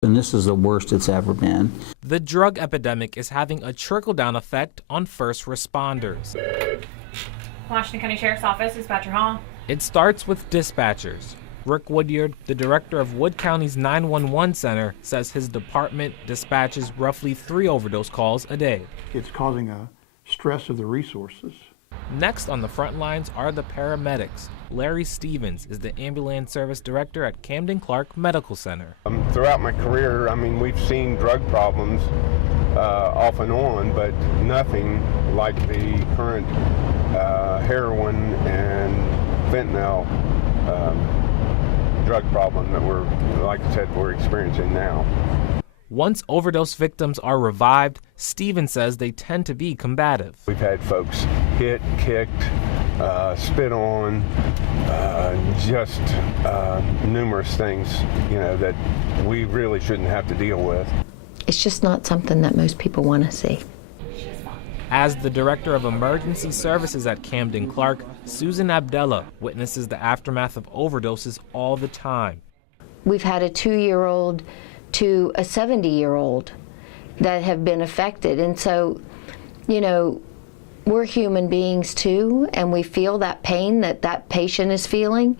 And this is the worst it's ever been. The drug epidemic is having a trickle-down effect on first responders. Washington County Sheriff's Office, Dispatcher Hall. It starts with dispatchers. Rick Woodyard, the director of Wood County's 911 center, says his department dispatches roughly 3 overdose calls a day. It's causing a stress of the resources. Next on the front lines are the paramedics. Larry Stevens is the ambulance service director at Camden Clark Medical Center. Throughout my career, we've seen drug problems off and on, but nothing like the current heroin and fentanyl drug problem that we're experiencing now. Once overdose victims are revived, Stevens says they tend to be combative. We've had folks hit, kicked, spit on, just numerous things, that we really shouldn't have to deal with. It's just not something that most people want to see. As the director of emergency services at Camden Clark, Susan Abdullah witnesses the aftermath of overdoses all the time. We've had a 2-year-old to a 70-year-old that have been affected. And so, we're human beings too, and we feel that pain that patient is feeling,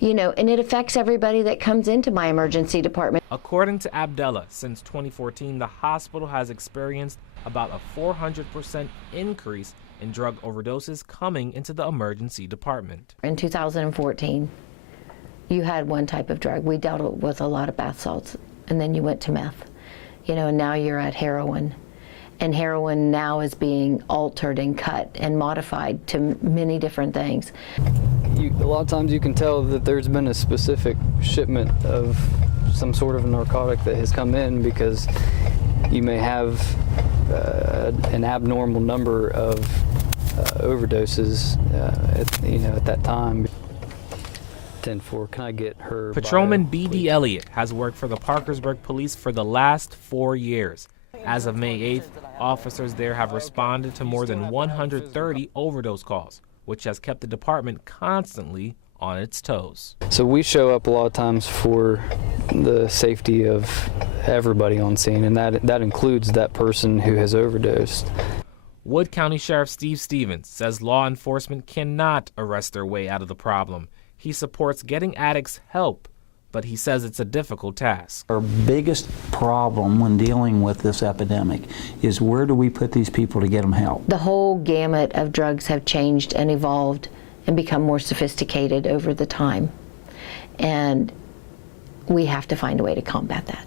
and it affects everybody that comes into my emergency department. According to Abdullah, since 2014, the hospital has experienced about a 400% increase in drug overdoses coming into the emergency department. In 2014, you had one type of drug. We dealt with a lot of bath salts, and then you went to meth, and now you're at heroin. And heroin now is being altered and cut and modified to many different things. A lot of times you can tell that there's been a specific shipment of some sort of narcotic that has come in because you may have an abnormal number of overdoses at that time. 10-4, can I get her Patrolman bio, B.D. Elliott has worked for the Parkersburg Police for the last 4 years. As of May 8th, officers there have responded to more than 130 overdose calls, which has kept the department constantly on its toes. So we show up a lot of times for the safety of everybody on scene, and that includes that person who has overdosed. Wood County Sheriff Steve Stevens says law enforcement cannot arrest their way out of the problem. He supports getting addicts help, but he says it's a difficult task. Our biggest problem when dealing with this epidemic is where do we put these people to get them help? The whole gamut of drugs have changed and evolved and become more sophisticated over the time. And we have to find a way to combat that.